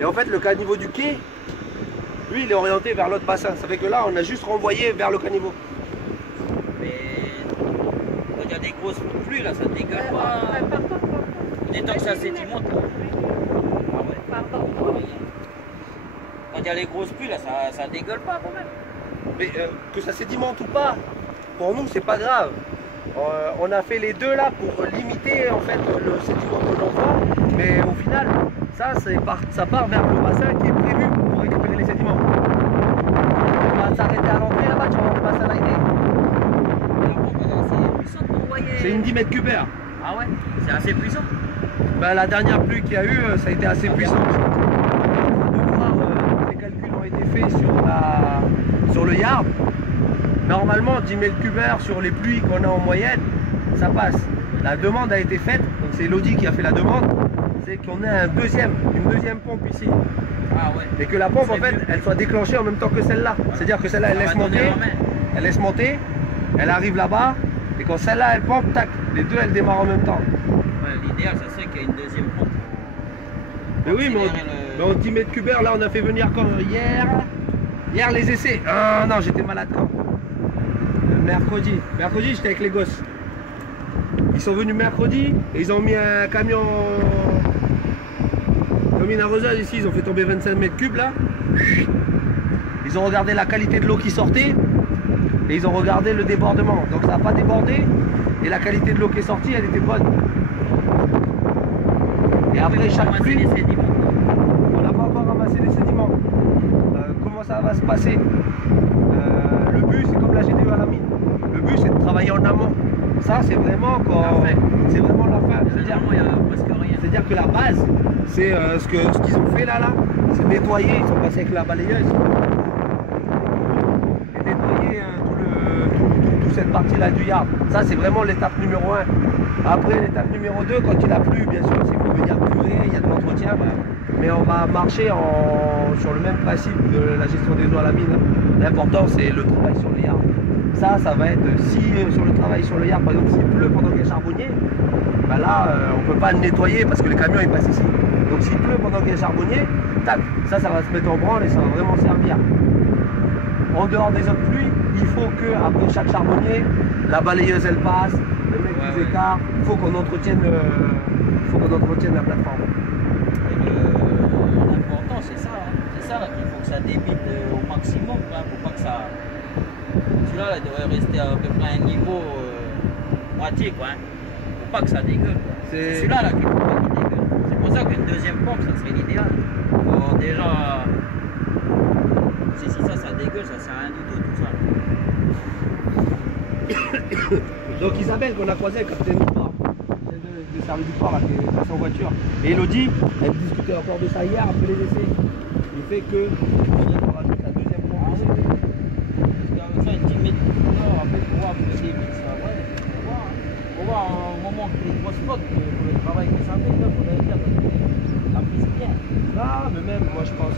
Et en fait, le caniveau du quai, lui, il est orienté vers l'autre bassin. Ça fait que là, on a juste renvoyé vers le caniveau. Mais quand il y a des grosses pluies, là, ça dégueule pas. Dès temps que ça sédimente, là. Ah ouais. Quand il y a les grosses pluies, là, ça dégueule pas quand même. Mais que ça sédimente ou pas, pour nous, c'est pas grave. On a fait les deux là pour limiter en fait le sédiment que l'on voit, mais au final, ça part vers le bassin qui est prévu pour récupérer les sédiments. On va s'arrêter à l'entrée là-bas, tu vas voir le bassin là. C'est une 10 mètres cubes. Ah ouais, c'est assez puissant. Ben, la dernière pluie qu'il y a eu, ça a été assez puissant. De voir, les calculs ont été faits sur le yard. Normalement, 10 mètres cubes sur les pluies qu'on a en moyenne, ça passe. La demande a été faite, donc c'est Elodie qui a fait la demande, c'est qu'on ait une deuxième pompe ici. Ah ouais. Et que la pompe, en fait, elle soit déclenchée en même temps que celle-là. C'est-à-dire que celle-là, elle laisse monter, elle arrive là-bas, et quand celle-là, elle pompe, tac, les deux, elles démarrent en même temps. Ouais, l'idéal, ça serait qu'il y ait une deuxième pompe. Mais oui, mais en 10 mètres cubes, là, on a fait venir quand hier les essais. Ah non, j'étais malade quand. Mercredi, j'étais avec les gosses. Ils sont venus mercredi et ils ont mis un camion, comme une arroseuse ici, ils ont fait tomber 25 mètres cubes là. Ils ont regardé la qualité de l'eau qui sortait et ils ont regardé le débordement. Donc ça n'a pas débordé et la qualité de l'eau qui est sortie, elle était bonne. Et après chaque pluie, on n'a pas encore ramassé les sédiments. Comment ça va se passer? Le but, c'est comme la GDE à la mine. Le but, c'est de travailler en amont. Ça, c'est vraiment c'est vraiment la fin. C'est-à-dire que la base, c'est ce qu'ils ont fait là, c'est nettoyer. Ils sont passés avec la balayeuse et nettoyer toute cette partie-là du yard. Ça, c'est vraiment l'étape numéro 1. Après, l'étape numéro 2, quand il a plu, bien sûr, c'est pour venir purer, il y a de l'entretien. Mais on va marcher sur le même principe de la gestion des eaux à la mine. L'important, c'est le travail sur le yard. Ça va être, si sur le travail sur le yard, par exemple, s'il pleut pendant qu'il y a charbonnier, ben là, on ne peut pas le nettoyer parce que le camion il passe ici. Donc s'il pleut pendant qu'il y a charbonnier, tac, ça va se mettre en branle et ça va vraiment servir. En dehors des autres pluies, il faut que après chaque charbonnier, la balayeuse elle passe, le mec des écarts, il faut qu'on entretienne, la plateforme. L'important c'est ça, hein. C'est ça là qu'il faut que ça débite au maximum, hein, pour pas que ça. Celui-là il devrait rester à peu près à un niveau moitié quoi. Hein. Faut pas que ça dégueule. C'est celui-là là qu'il faut pas qu'il dégueule. C'est pour ça qu'une deuxième pompe ça serait l'idéal. Bon, déjà si ça dégueule, ça sert à rien du tout ça. Donc Isabelle qu'on a croisé, capitaine du port, de service du port, qui est passé en voiture. Et Elodie, elle discutait encore de ça hier après les essais. Il fait que on rajoute la deuxième pompe. Ah oui. Parce que ça, une 10 mètres après pour voir le débit, ça va. Faut voir au moment que les grosses fautes, pour le travail que ça fait, il faudrait dire que la prise bien. Ah, mais même, moi je pense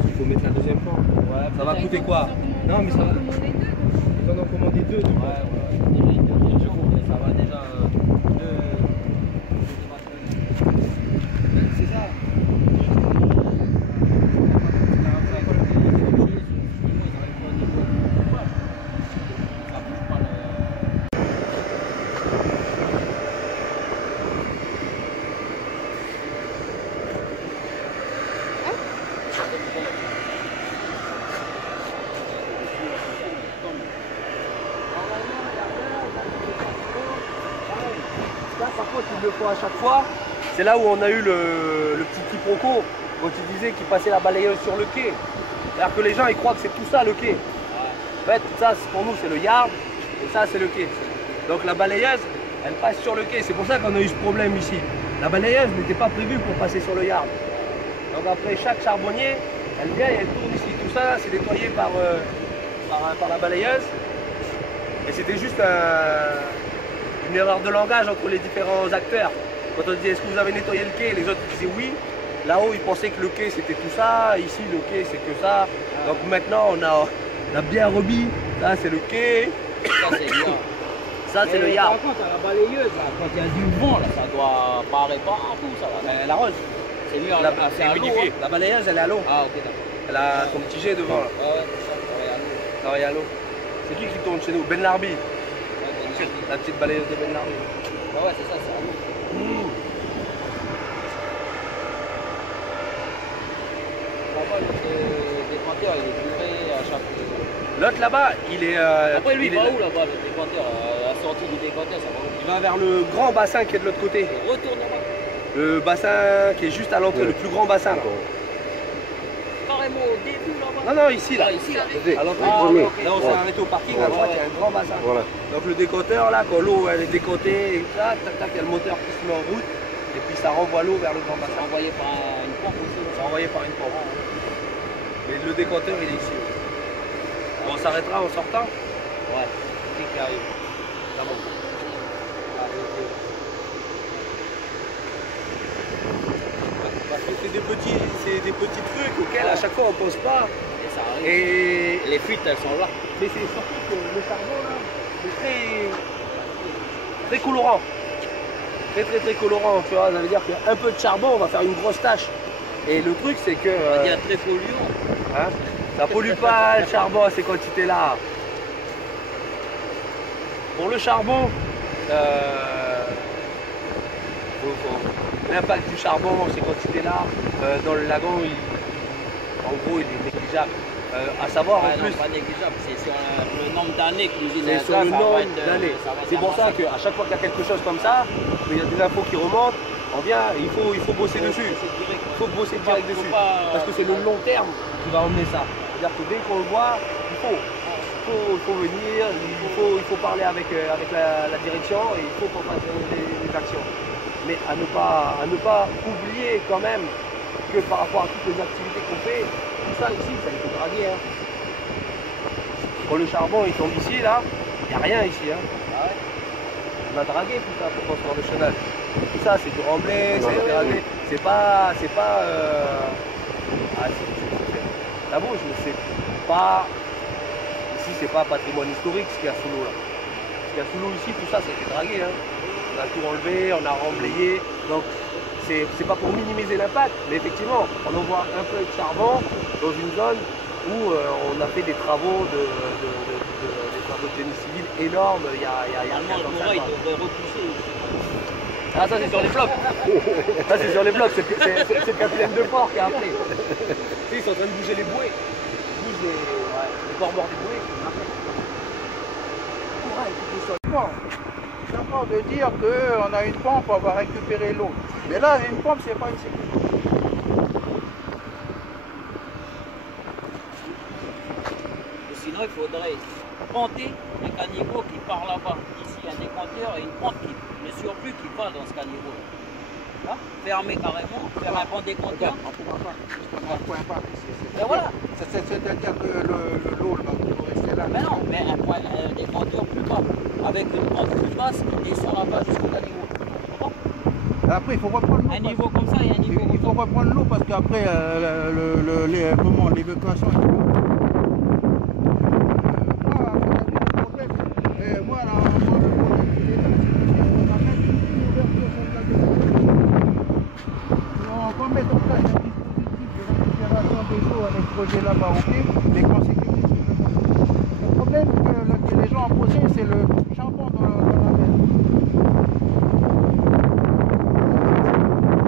qu'il faut mettre la deuxième pompe. Ouais, ça va coûter quoi? Non, mais ça va. Ils en ont commandé deux. Ouais, déjà une deuxième pompe, ça va déjà c'est ça. Par contre, il le faut à chaque fois. C'est là où on a eu le petit quiproquo quand il disait qu'il passait la balayeuse sur le quai. C'est-à-dire que les gens ils croient que c'est tout ça le quai. En fait, ça pour nous c'est le yard et ça c'est le quai. Donc la balayeuse, elle passe sur le quai. C'est pour ça qu'on a eu ce problème ici. La balayeuse n'était pas prévue pour passer sur le yard. Donc après chaque charbonnier, elle vient et elle tourne ici. Tout ça c'est nettoyé par la balayeuse. Et c'était juste une erreur de langage entre les différents acteurs. Quand on disait est-ce que vous avez nettoyé le quai, les autres disaient oui. Là-haut ils pensaient que le quai c'était tout ça, ici le quai c'est que ça. Donc maintenant on a bien remis, là c'est le quai. Ça c'est bien. Ça, c'est le Mais yard. Par contre, à la balayeuse, là, quand il y a du vent, là, ça doit barrer partout, ça. Là. Elle arrose. C'est mieux C'est à l'eau. humidifié. Hein. La balayeuse, elle est à l'eau. Ah, ok, d'accord. Elle a son petit jet devant. Là. Ouais, c'est ça, ça va à l'eau. Travaille à l'eau. C'est qui tourne chez nous? Ben Larbi. Ouais, c'est ça. La petite balayeuse de Ben Larbi. Ouais, c'est ça, c'est à l'eau. Là-bas, le décanteur, il est bourré à chaque. L'autre là-bas, il est. Après, lui, il va est- où là-bas, le décanteur? À la sortie du décanteur, ça va où? Il va vers le grand bassin qui est de l'autre côté. Il retourne là-bas. Le bassin qui est juste à l'entrée, le plus grand bassin. Là. Carrément au début là-bas. Non, non, ici là. Ah, ici, là. À l'entrée. Ah, premier. ok. Là, on s'est arrêté au parking, à droite, il y a un grand bassin. Voilà. Donc le décompteur, là, quand l'eau elle est décomptée, et ça, tac, tac, il y a le moteur qui se met en route, et puis ça renvoie l'eau vers le grand bassin. Envoyé par une pompe aussi. C'est envoyé par une pompe. Mais le décompteur, il est ici. On s'arrêtera en sortant. Ouais. Qui arrive. Ça va. Parce que c'est des petits trucs auxquels à chaque fois on pense pas. Et ça arrive. Et Les fuites, elles sont là. mais c'est surtout que le charbon là, c'est très colorant. Très colorant, tu vois, ça veut dire qu'un peu de charbon, on va faire une grosse tache. Et le truc c'est que Il y a très polluant. hein, ça pollue pas le charbon à ces quantités-là. Pour le charbon, l'impact du charbon, ces quantités-là, dans le lagon, en gros, il est négligeable. À savoir Ouais, en non, plus, pas négligeable, c'est sur le nombre d'années que l'usine c'est a sur ça, le ça va nombre être, d'années. ça va être C'est pour ça un qu'à chaque fois qu'il y a quelque chose comme ça, il y a des infos qui remontent, on vient, il faut bosser dessus. Il faut bosser direct dessus. Parce que c'est le long terme qui va emmener ça. C'est-à-dire que dès qu'on le voit, il faut venir, il faut parler avec la direction et il faut qu'on fasse des actions. Mais à ne pas oublier quand même que par rapport à toutes les activités qu'on fait, tout ça ici, ça a été dragué. Hein. Quand le charbon il tombe ici, là, il n'y a rien ici. Hein. On a dragué tout ça pour construire le chenal. Tout ça, c'est du remblai, c'est dragué. C'est pas. La bouche, mais c'est pas. Ici, c'est pas patrimoine historique ce qu'il y a sous l'eau là. Ce qu'il y a sous l'eau ici, tout ça, ça a été dragué. Hein. On a tout enlevé, on a remblayé. Donc, c'est pas pour minimiser l'impact, mais effectivement, on envoie un peu de charbon dans une zone où on a fait des travaux de génie civil énormes il y a Normalement, le 45 bourreau, il ans. devrait repousser. Ah, ça c'est sur les blocs. Ça c'est sur les blocs, c'est le capitaine de port qui a appelé. Tu sais, ils sont en train de bouger les bouées. Ils bougent les corps-morts des bouées. C'est important de dire qu'on a une pompe, on va récupérer l'eau. Mais là, une pompe, c'est pas une sécurité. Ou sinon, il faudrait monter un caniveau qui part là-bas. Ici, un décanteur et une pente le surplus qui va dans ce caniveau. Là, fermer carrément, faire un pont décanteur. On ne pourra pas. On a un point pas ici. Ben voilà. C'est-à-dire que l'eau va toujours rester là. Mais non, mais un décanteur plus bas, avec une pente plus basse qui descend là-bas jusqu'au caniveau. Bon. Après, il faut reprendre l'eau. Un niveau comme ça et un niveau Il faut comme ça. reprendre l'eau parce qu'après, l'évacuation. Moi, là, le problème qu'il est là, c'est qu'on va mettre une ouverture sur le lagon. On va mettre en place un dispositif de récupération des eaux avec ce projet là-bas, ok, mais qu'en sécurité. Le problème que les gens ont posé, c'est le charbon dans la mer.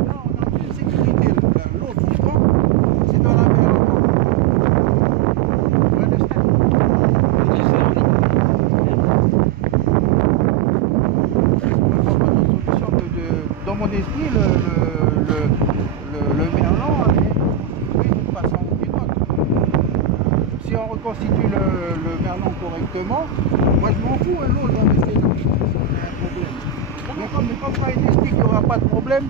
Là, on a une sécurité. L'eau tout le temps, c'est dans la mer. You understand? Dans mon esprit, le merlan est constitué d'une façon ou d'une autre. Si on reconstitue le merlan correctement, moi je m'en fous, l'eau doit rester là. C'est un problème. Mais comme ça il explique qu'il n'y aura pas de problème,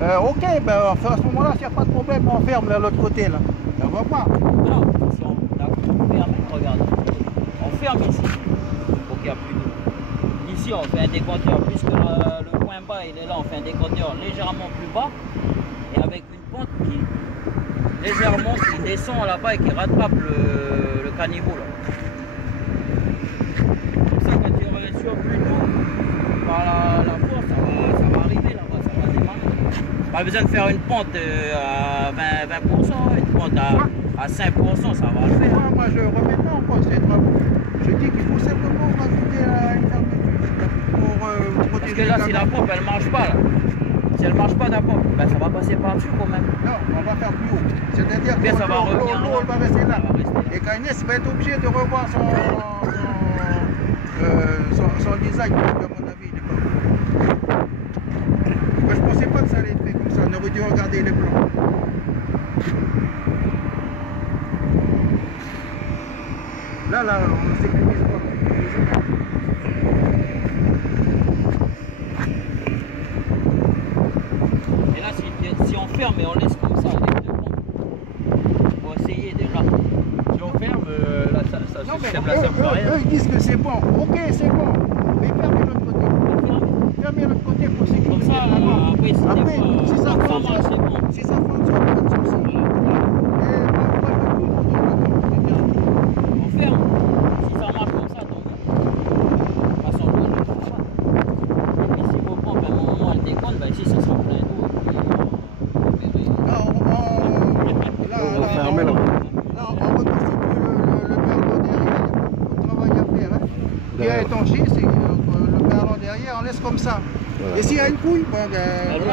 ok, ben, à ce moment-là, s'il n'y a pas de problème, on ferme de l'autre côté là. On va voir. Non, si on ferme, regarde, on ferme ici, pour qu'il n'y a plus d'eau. Ici, on fait un décanteur, puisque le point bas il est là, on fait un décanteur légèrement plus bas, et avec une pente qui légèrement qui descend là-bas et qui rattrape le caniveau là. Comme ça, quand il y aura un surplus d'eau, a besoin de faire une pente à 20%, une pente à 5%, ça va le faire. Moi, je remets pas en cause les travaux. Je dis qu'il faut simplement rajouter une fermeture pour protéger. Parce que là, si la pompe, elle ne marche pas, là. Si elle ne marche pas, la pompe, ben, ça va passer par-dessus quand même. Non, on va faire plus haut. C'est-à-dire que ça va revenir l'eau va rester là. Ça va rester là. Et Kainès va être obligé de revoir son design, à mon avis, il est pas bon. Moi, je pensais pas que ça allait être fait comme ça. On aurait dû regarder les plans. Là, on s'économise pas. Et là, si on ferme et on laisse comme ça, les deux pompes, on va essayer déjà. Si on ferme, là, ça Non, mais système là, ça peut rien. eux, ils disent que c'est bon. Ok, c'est bon. Mais fermez l'autre côté. Fermez l'autre côté pour sécuriser. Comme ça, après, Si ça marche, fonctionne, c'est bon. si ça fonctionne, pas de souci. On ferme. Si ça marche comme ça, donc, de toute façon, l'eau ne passe pas. Et puis si vos pompes, à un moment, elles déconnent, ben, ici, ça sera plein d'eau. On va fermer là. Là, on reconstitue le perron derrière. Le travail à faire. Hein. Ce qui est étanché, c'est le perron derrière, on laisse comme ça. Voilà. Et s'il y a une couille, ben,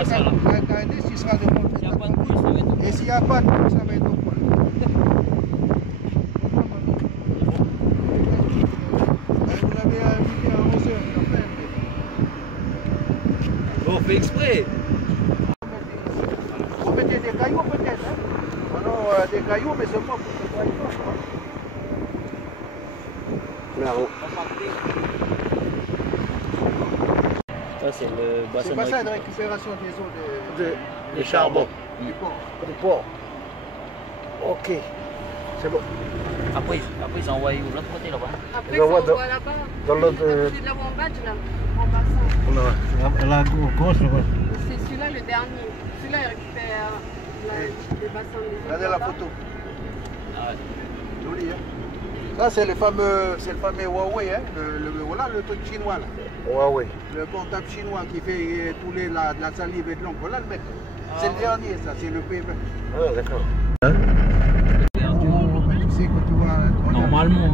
S'il il sera de bon. n'y a pas de couille, ça va être Et s'il n'y a pas de couille, ça va être au point. Vous avez mis un roseur, On fait exprès. vous mettez des cailloux peut-être, hein? Non, des cailloux, mais seulement pour que ça aille pas, quoi. Ça, c'est le C'est bassin pas ça de récupération des eaux de charbon. du port. Du port. Ok. C'est bon. Après, ils sont envoyés de l'autre côté là-bas. Après, Je ça vois envoie là-bas. dans l'autre, À côté de la Wambadge, là, en bassin. La gauche, C'est celui-là le dernier. Celui-là, il récupère les bassins des Regardez autres la là-bas. photo. Ah, Joli, hein? Ça, c'est le fameux Huawei, hein? Voilà le truc chinois, là. Ouais. Le portable chinois qui fait couler de la salive et de l'encre. Voilà le mec. C'est le dernier, ça, c'est le P20. Ah, d'accord. Tu sais que tu vois. normalement.